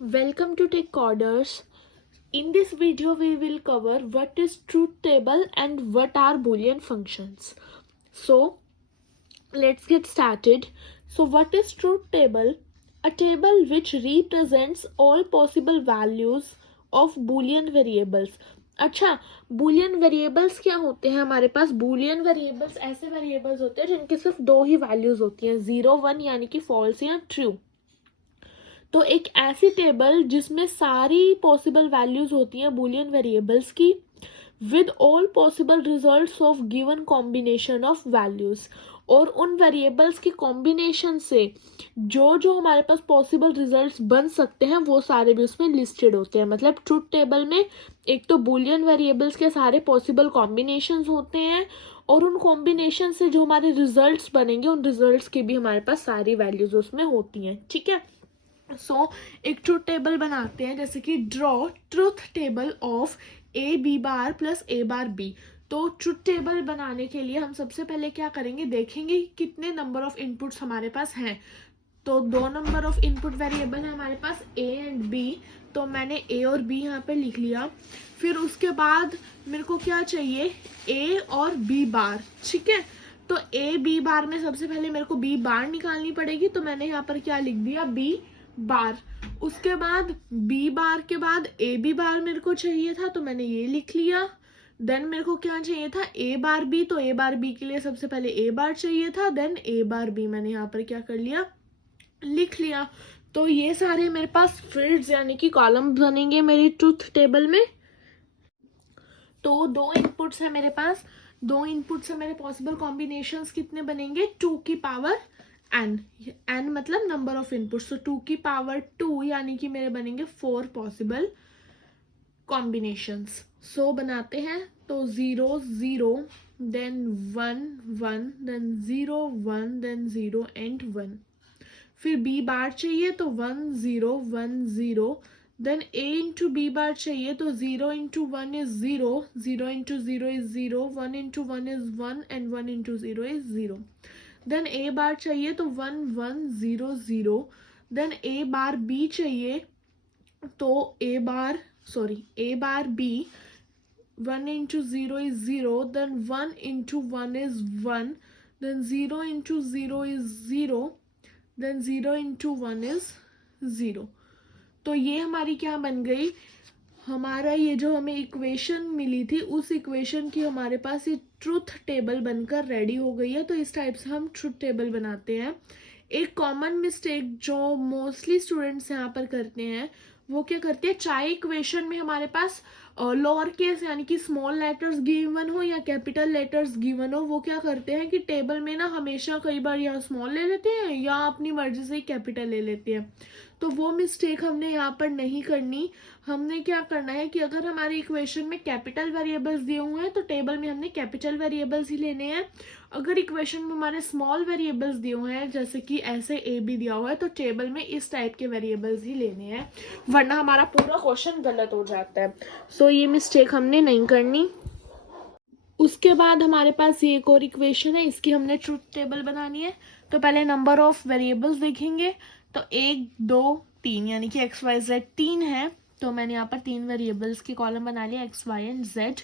Welcome to Tech Coders. In this video, we will cover what is truth table and what are Boolean functions. So, let's get started. So, what is truth table? A table which represents all possible values of Boolean variables. अच्छा, Boolean variables क्या होते हैं हमारे पास? Boolean variables ऐसे variables होते हैं जिनके सिर्फ दो ही values होती हैं, 0, 1 यानी कि false या true. तो एक ऐसी टेबल जिसमें सारी पॉसिबल वैल्यूज होती हैं बूलियन वेरिएबल्स की with all possible results of given combination of values, और उन वेरिएबल्स की कॉम्बिनेशन से जो जो हमारे पास पॉसिबल रिजल्ट्स बन सकते हैं वो सारे भी उसमें लिस्टेड होते हैं. मतलब ट्रूथ टेबल में एक तो बूलियन वेरिएबल्स के सारे पॉसिबल कॉम्बिनेशंस होते हैं और उन कॉम्बिनेशन से जो हमारे रिजल्ट्स बनेंगे उन रिजल्ट्स की भी हमारे पास सारी वैल्यूज उसमें होती हैं. ठीक है. एक ट्रूथ टेबल बनाते हैं, जैसे कि draw truth table of A B bar plus A bar B. तो ट्रूथ टेबल बनाने के लिए हम सबसे पहले क्या करेंगे, देखेंगे कितने नंबर ऑफ इनपुट्स हमारे पास हैं. तो दो नंबर ऑफ इनपुट वेरिएबल है हमारे पास ए एंड बी. तो मैंने ए और बी यहाँ पे लिख लिया. फिर उसके बाद मेरे को क्या चाहिए, ए और बी बार. ठीक है. तो ए बी बार में सबसे पहले मेरे को बी बार निकालनी पड़ेगी. तो मैंने यहाँ पर क्या लिख दिया, बी बार. उसके बाद बी बार के बाद ए बी बार मेरे को चाहिए था, तो मैंने ये लिख लिया. देन मेरे को क्या चाहिए था, ए बार बी. तो ए बार बी के लिए सबसे पहले ए बार चाहिए था, देन ए बार बी मैंने यहाँ पर क्या कर लिया, लिख लिया. तो ये सारे मेरे पास फील्ड्स यानी कि कॉलम बनेंगे मेरी ट्रूथ टेबल में. तो दो इनपुट्स है मेरे पास, दो इनपुट से मेरे पॉसिबल कॉम्बिनेशंस कितने बनेंगे, 2 की पावर n. n मतलब नंबर ऑफ इनपुट्स. तो 2 की पावर 2 यानी कि मेरे बनेंगे 4 पॉसिबल कॉम्बिनेशंस. सो बनाते हैं. तो 0 0 देन 1 1 देन 0 1 देन 0 एंड 1. फिर b बार चाहिए तो 1 0 1 0. Then a into B bar चाहिए तो 0 into 1 is 0, 0 into 0 is 0, 1 into 1 is 1 and 1 into 0 is 0. Then A bar चाहिए तो 1 1 0 0. देन ए बार बी चाहिए तो A bar B 1 into 0 is 0, then 1 into 1 is 1, then 0 into 0 is 0, then 0 into 1 is 0. तो ये हमारी क्या बन गई, हमारा ये जो हमें इक्वेशन मिली थी उस इक्वेशन की हमारे पास ये ट्रूथ टेबल बनकर रेडी हो गई है. तो इस टाइप से हम ट्रूथ टेबल बनाते हैं. एक कॉमन मिस्टेक जो मोस्टली स्टूडेंट्स यहाँ पर करते हैं वो क्या करते हैं, चाहे इक्वेशन में हमारे पास लोअर केस यानी कि स्मॉल लेटर्स गिवन हो या कैपिटल लेटर्स गिवन हो, वो क्या करते हैं कि टेबल में ना हमेशा कई बार या स्मॉल ले लेते हैं या अपनी मर्जी से कैपिटल ले लेते हैं. तो वो मिस्टेक हमने यहाँ पर नहीं करनी. हमने क्या करना है कि अगर हमारे इक्वेशन में कैपिटल वेरिएबल्स दिए हुए हैं तो टेबल में हमने कैपिटल वेरिएबल्स ही लेने हैं. अगर इक्वेशन में हमारे स्मॉल वेरिएबल्स दिए हुए हैं जैसे कि ऐसे ए बी दिया हुआ है तो टेबल में इस टाइप के वेरिएबल्स ही लेने हैं, वरना हमारा पूरा क्वेश्चन गलत हो जाता है. सो ये मिस्टेक हमने नहीं करनी. उसके बाद हमारे पास ये एक और इक्वेशन है, इसकी हमने ट्रूथ टेबल बनानी है. तो पहले नंबर ऑफ वेरिएबल्स देखेंगे. तो 1 2 3 यानी कि एक्स वाई जेड 3 है. तो मैंने यहाँ पर 3 वेरिएबल्स की कॉलम बना लिया, X Y and Z.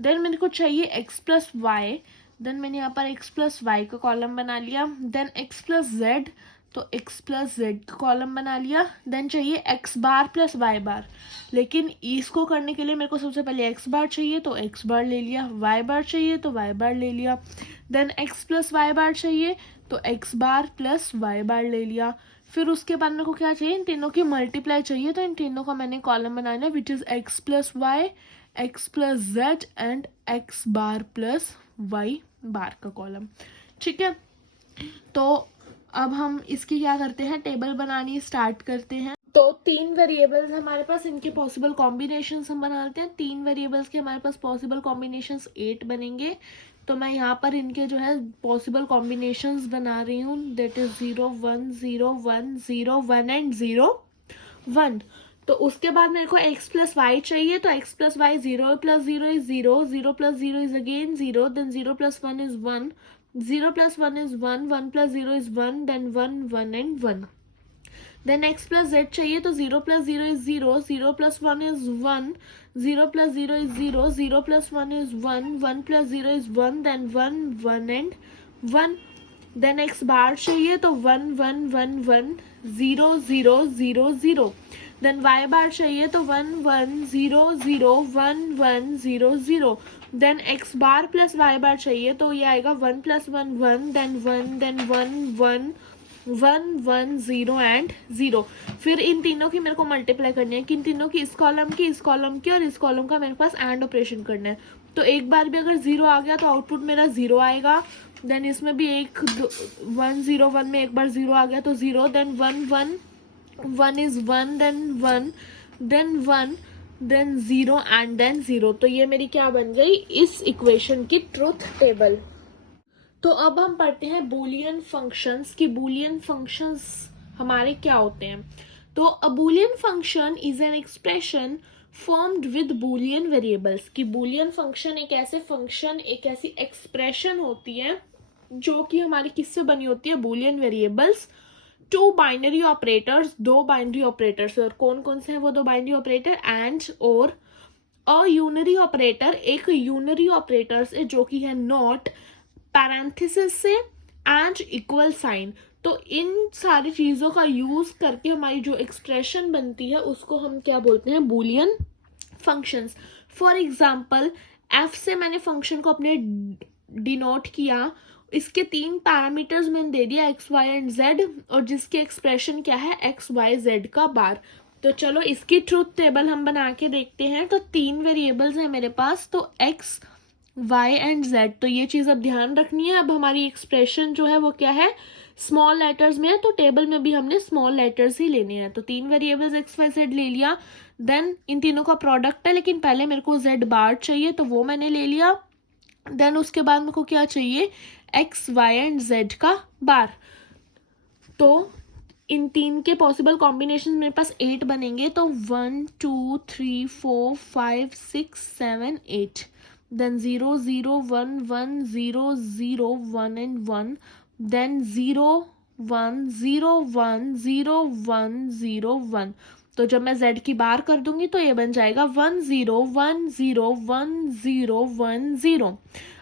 Then मेरे को चाहिए एक्स प्लस वाई. देन मैंने यहाँ पर एक्स प्लस वाई का कॉलम बना लिया. देन एक्स प्लस जेड, तो एक्स प्लस जेड का कॉलम बना लिया. देन चाहिए एक्स बार प्लस वाई बार, लेकिन इसको करने के लिए मेरे को सबसे पहले एक्स बार चाहिए तो एक्स बार ले लिया, वाई बार चाहिए तो वाई बार ले लिया. Then x plus Y bar चाहिए तो एक्स बार प्लस वाई बार ले लिया. फिर उसके बाद मेरे को क्या चाहिए, इन तीनों की मल्टीप्लाई चाहिए. तो इन तीनों का मैंने कॉलम बना लिया which is X plus Y, X plus Z and X bar plus Y bar का कॉलम. ठीक है. तो अब हम इसकी क्या करते हैं, टेबल बनानी स्टार्ट करते हैं. तो 3 वेरिएबल्स हमारे पास, इनके पॉसिबल कॉम्बिनेशंस हम बनाते हैं. 3 वेरिएबल्स के हमारे पास पॉसिबल कॉम्बिनेशंस 8 बनेंगे. तो मैं यहाँ पर इनके जो है पॉसिबल कॉम्बिनेशंस बना रही हूँ. That is 0 1 0 1 0 1 and 0 1. तो उसके बाद मेरे को x प्लस वाई चाहिए. तो x plus Y 0 plus 0 is 0, 0 plus 0 is again 0, then 0 plus 1 is 1, 0 plus 1 is 1, 1 plus 0 is 1, then 1 1 and 1. Then x plus z चाहिए तो 0 plus 0 is 0, 0 plus 1 is 1, 0 plus 0 is 0, 0 plus 1 is 1, 1 plus 0 is 1, then 1 1 and 1. Then x bar चाहिए तो 1 1 1 1 0 0 0 0. Then y बार चाहिए तो 1 1 0 0 1 1 0 0. Then x बार plus y बार चाहिए तो ये आएगा 1 प्लस 1 1, देन 1 देन 1 1 1 1 0 एंड 0. फिर इन तीनों की मेरे को मल्टीप्लाई करनी है, किन तीनों की, इस कॉलम की और इस कॉलम का मेरे पास एंड ऑपरेशन करना है. तो एक बार भी अगर 0 आ गया तो आउटपुट मेरा 0 आएगा. देन इसमें भी 1 0 1 में एक बार 0 आ गया तो 0, then 1 1 1 is 1, then 1 then 1 then 0 and then 0. तो ये मेरी क्या बन गई, इस इक्वेशन की ट्रुथ टेबल. तो अब हम पढ़ते हैं बूलियन फंक्शंस कि बूलियन फंक्शंस हमारे क्या होते हैं. तो a Boolean function is an expression formed with Boolean variables. कि बूलियन फंक्शन एक ऐसे फंक्शन, एक ऐसी एक्सप्रेशन होती है जो कि हमारी किससे बनी होती है, Boolean variables. 2 binary operators, 2 binary operators. और कौन कौन से हैं वो 2 बाइनरी ऑपरेटर, एंड और अ यूनरी ऑपरेटर, एक यूनरी ऑपरेटर्स है जो कि है नॉट, पैरेंथेसिस से एंड इक्वल साइन. तो इन सारी चीज़ों का यूज़ करके हमारी जो एक्सप्रेशन बनती है उसको हम क्या बोलते हैं, Boolean functions. For example F से मैंने फंक्शन को अपने डिनोट किया, इसके 3 पैरामीटर्स मैंने दे दिया एक्स वाई एंड जेड, और जिसकी एक्सप्रेशन क्या है, एक्स वाई जेड का बार. तो चलो इसकी ट्रुथ टेबल हम बना के देखते हैं. तो 3 वेरिएबल्स हैं मेरे पास, तो एक्स वाई एंड जेड. तो ये चीज़ अब ध्यान रखनी है. अब हमारी एक्सप्रेशन जो है वो क्या है, स्मॉल लेटर्स में है, तो टेबल में भी हमने स्मॉल लेटर्स ही लेने हैं. तो 3 वेरिएबल्स एक्स वाई जेड ले लिया. देन इन तीनों का प्रोडक्ट है, लेकिन पहले मेरे को जेड बार चाहिए तो वो मैंने ले लिया. देन उसके बाद मेरे को क्या चाहिए, एक्स वाई एंड जेड का बार. तो इन 3 के पॉसिबल कॉम्बिनेशन मेरे पास 8 बनेंगे. तो 1 2 3 4 5 6 7 8. Then 0 0 1 1 0 0 1 and 1. देन 0 1 0 1 0 1 0 1. तो जब मैं z की बार कर दूंगी तो ये बन जाएगा 1 0 1 0 1 0 1 0.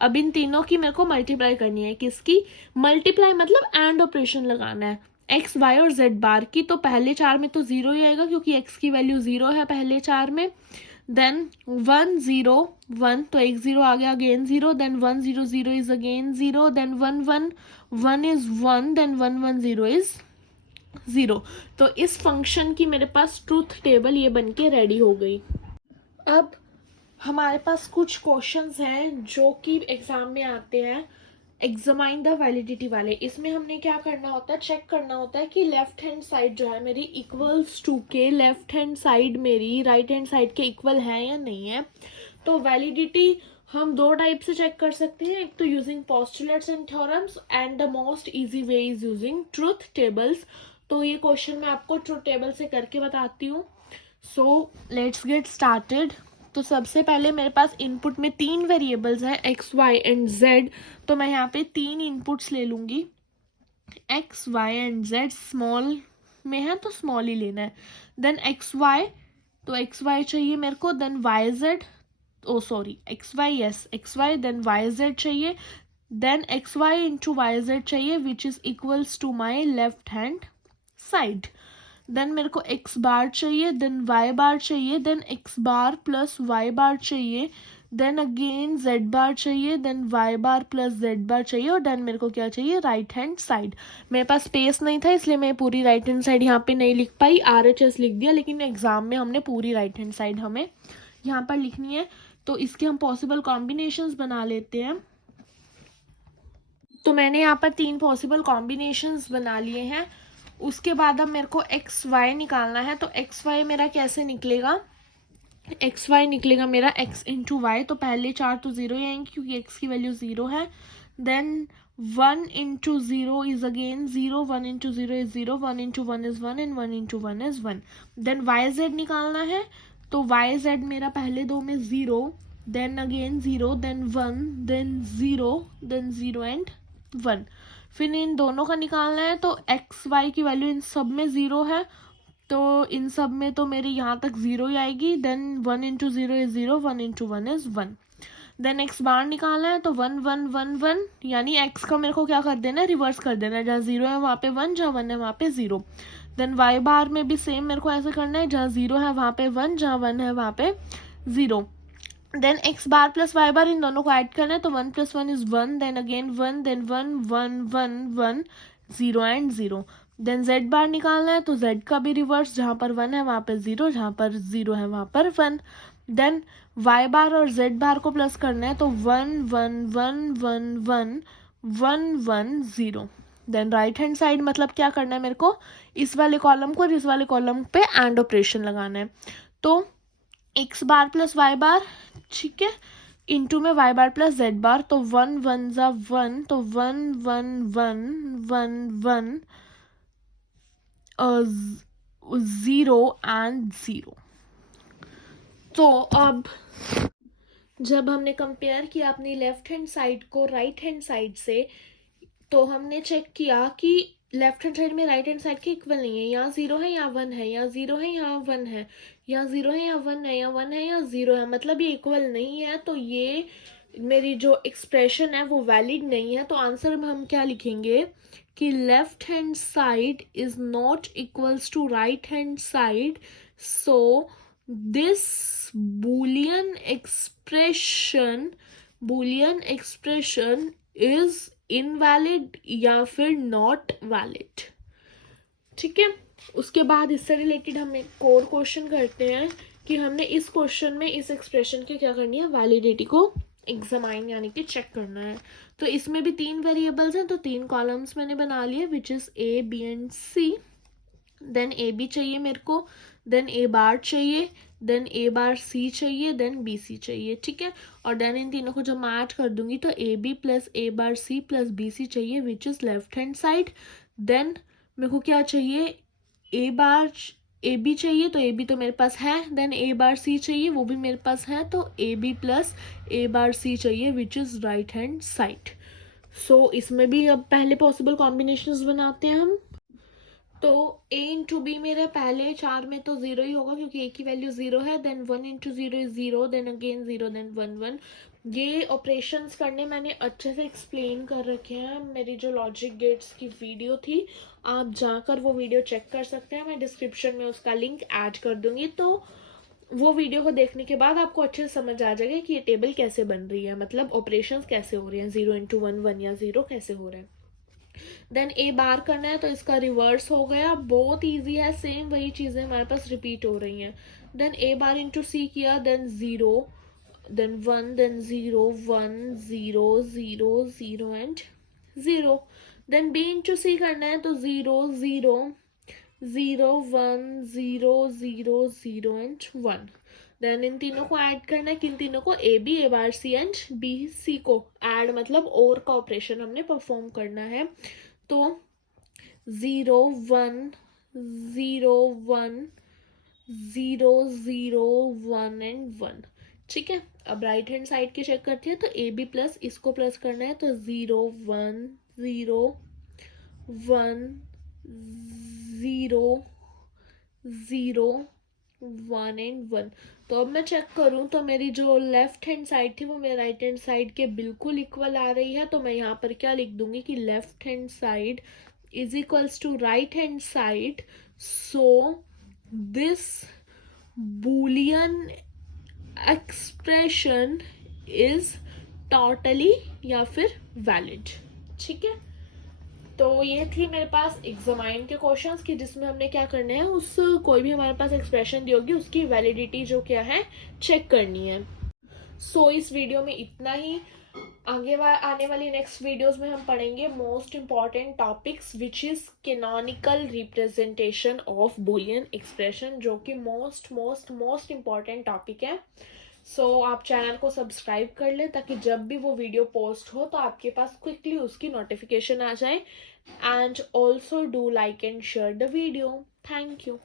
अब इन तीनों की मेरे को मल्टीप्लाई करनी है. किसकी मल्टीप्लाई, मतलब एंड ऑपरेशन लगाना है, एक्स वाई और जेड बार की. तो पहले 4 में तो 0 ही आएगा क्योंकि x की वैल्यू 0 है पहले 4 में. देन 1 0 1, तो एक 0 आ गया, again 0, then 1 0 0 is again 0, then 1 1 1 is 1, then 1 1 0 is 0. तो इस फंक्शन की मेरे पास ट्रूथ टेबल ये बन के रेडी हो गई. अब हमारे पास कुछ क्वेश्चंस हैं जो कि एग्जाम में आते हैं, एग्जामाइन द वैलिडिटी वाले. इसमें हमने क्या करना होता है, चेक करना होता है कि लेफ्ट हैंड साइड जो है मेरी इक्वल्स टू के, लेफ्ट हैंड साइड मेरी राइट हैंड साइड के इक्वल है या नहीं है. तो वैलिडिटी हम 2 टाइप से चेक कर सकते हैं. एक तो using postulates and theorems, and the most easy way is using truth tables. तो ये क्वेश्चन मैं आपको ट्रूथ टेबल से करके बताती हूँ. So let's get started. तो सबसे पहले मेरे पास इनपुट में 3 वेरिएबल्स हैं, एक्स वाई एंड जेड. तो मैं यहाँ पे 3 इनपुट्स ले लूँगी, X Y and Z. Small में है तो स्मॉल ही लेना है. देन एक्स वाई, तो एक्स वाई चाहिए मेरे को. Then Y Z, oh sorry X Y, yes X Y, then Y Z चाहिए. Then X Y into Y Z चाहिए which is equals to my left hand side. Then मेरे को X bar चाहिए, then Y bar चाहिए, then X bar plus Y bar चाहिए, then again Z बार चाहिए, then Y बार plus Z बार चाहिए, और then मेरे को क्या चाहिए, राइट हैंड साइड. मेरे पास स्पेस नहीं था इसलिए मैं पूरी राइट हैंड साइड यहाँ पे नहीं लिख पाई, RHS लिख दिया, लेकिन एग्जाम में हमने पूरी राइट हैंड साइड हमें यहाँ पर लिखनी है. तो इसके हम पॉसिबल कॉम्बिनेशंस बना लेते हैं. तो मैंने यहाँ पर 3 पॉसिबल कॉम्बिनेशंस बना लिए हैं. उसके बाद अब मेरे को एक्स वाई निकालना है. तो एक्स वाई मेरा कैसे निकलेगा, एक्स वाई निकलेगा मेरा एक्स इंटू वाई. तो पहले 4 तो 0 ही आएंगे क्योंकि एक्स की वैल्यू 0 है. Then 1 into 0 is again 0, 1 into 0 is 0, 1 into 1 is 1 and 1 into 1 is 1. Then Y Z निकालना है. तो वाई जेड मेरा पहले 2 में 0, then again 0, then 1, then 0, then 0 and 1. फिर इन दोनों का निकालना है, तो एक्स वाई की वैल्यू इन सब में 0 है, तो इन सब में तो मेरी यहाँ तक 0 ही आएगी। Then 1 into 0 is 0, 1 into 1 is 1। Then X bar निकालना है, तो 1 1 1 1, यानी एक्स का मेरे को क्या कर देना है, रिवर्स कर देना है, जहाँ 0 है वहाँ पे 1, जहाँ 1 है वहाँ पे 0। देन वाई बार में भी सेम मेरे को ऐसे करना है, जहाँ 0 है वहाँ पे 1, जहाँ 1 है वहाँ पे 0। Then X bar plus Y bar इन दोनों को ऐड करना है, तो 1 + 1 is 1, then again 1, then 1 1 1 1 0 and 0। Then Z bar निकालना है, तो जेड का भी रिवर्स, जहाँ पर 1 है वहाँ पर 0, जहाँ पर 0 है वहाँ पर 1। देन वाई बार और जेड बार को प्लस करना है, तो 1 1 1 1 1 1 1 0। देन राइट हैंड साइड मतलब क्या करना है मेरे को, इस वाले कॉलम को और इस वाले कॉलम पे एंड ऑपरेशन लगाना है, तो एक्स बार प्लस वाई बार, ठीक है, इंटू में वाई बार प्लस जेड बार, तो 1 1 ज़ा 1, तो 1 1 1 1 1 0 एंड 0। तो अब जब हमने कंपेयर किया अपनी लेफ्ट हैंड साइड को राइट हैंड साइड से, तो हमने चेक किया कि लेफ्ट हैंड साइड में राइट हैंड साइड के इक्वल नहीं है, यहाँ 0 है यहाँ 1 है, यहाँ 0 है यहाँ 1 है, यहाँ 0 है यहाँ 1 है, यहाँ 1 है यहाँ 0 है, मतलब ये इक्वल नहीं है, तो ये मेरी जो एक्सप्रेशन है वो वैलिड नहीं है। तो आंसर में हम क्या लिखेंगे कि left hand side is not equals to right hand side, so this boolean expression is invalid या फिर नॉट वैलिड। ठीक है, उसके बाद इससे रिलेटेड हम एक और क्वेश्चन करते हैं कि हमने इस क्वेश्चन में इस एक्सप्रेशन की क्या करनी है, वैलिडिटी को एग्जामाइन यानी कि चेक करना है। तो इसमें भी 3 वेरिएबल्स हैं, तो 3 कॉलम्स मैंने बना लिए, which is A B and C. Then A B चाहिए मेरे को, देन ए बार चाहिए, देन ए बार सी चाहिए, देन बी सी चाहिए, ठीक है। और देन इन तीनों को जब मैं ऐड कर दूंगी तो A B plus A bar C plus B C चाहिए, which is left hand side. Then मेरे को क्या चाहिए, ए बार ए बी चाहिए, तो ए बी तो मेरे पास है, देन ए बार सी चाहिए, वो भी मेरे पास है, तो A B plus A bar C चाहिए, which is right hand side. So इसमें भी अब पहले पॉसिबल कॉम्बिनेशंस बनाते हैं हम। तो a इंटू बी मेरे पहले 4 में तो 0 ही होगा, क्योंकि a की वैल्यू 0 है। Then 1 into 0 is 0, then again 0, then 1 1। ये ऑपरेशंस करने मैंने अच्छे से एक्सप्लेन कर रखे हैं, मेरी जो लॉजिक गेट्स की वीडियो थी, आप जाकर वो वीडियो चेक कर सकते हैं, मैं डिस्क्रिप्शन में उसका लिंक ऐड कर दूंगी। तो वो वीडियो को देखने के बाद आपको अच्छे से समझ आ जाएगा कि ये टेबल कैसे बन रही है, मतलब ऑपरेशंस कैसे हो रहे हैं, 0 इंटू 1 1 या 0 कैसे हो रहे हैं। देन ए बार करना है, तो इसका रिवर्स हो गया, बहुत इजी है, सेम वही चीज़ें हमारे पास रिपीट हो रही हैं। Then A bar into C किया, then 0, then 1, then 0 1 0 0 0 and 0। Then B into C करना है, तो 0 0 0 1 0 0 0 एंड 1। देन इन तीनों को ऐड करना है, किन तीनों को, A B A bar C and B C को ऐड, मतलब और का ऑपरेशन हमने परफॉर्म करना है। तो 0 1 0 1 0 0 1 एंड 1, ठीक है। अब राइट हैंड साइड के चेक करते हैं, तो ए बी प्लस इसको प्लस करना है, तो 0 1 0 1 0 0 1 एंड 1। तो अब मैं चेक करूं, तो मेरी जो लेफ्ट हैंड साइड थी वो मेरे राइट हैंड साइड के बिल्कुल इक्वल आ रही है, तो मैं यहाँ पर क्या लिख दूंगी कि left hand side is equals to right hand side, so this boolean expression is totally या फिर वैलिड, ठीक है। तो ये थी मेरे पास एग्जामाइन के क्वेश्चंस कि जिसमें हमने क्या करना है, उस कोई भी हमारे पास एक्सप्रेशन दी होगी उसकी वैलिडिटी जो क्या है चेक करनी है। सो इस वीडियो में इतना ही। आगे आने वाली नेक्स्ट वीडियोस में हम पढ़ेंगे most important topics, which is canonical representation of Boolean expression, जो कि most most most important topic है। सो आप चैनल को सब्सक्राइब कर लें, ताकि जब भी वो वीडियो पोस्ट हो तो आपके पास क्विकली उसकी नोटिफिकेशन आ जाए। And also do like and share the video. Thank you.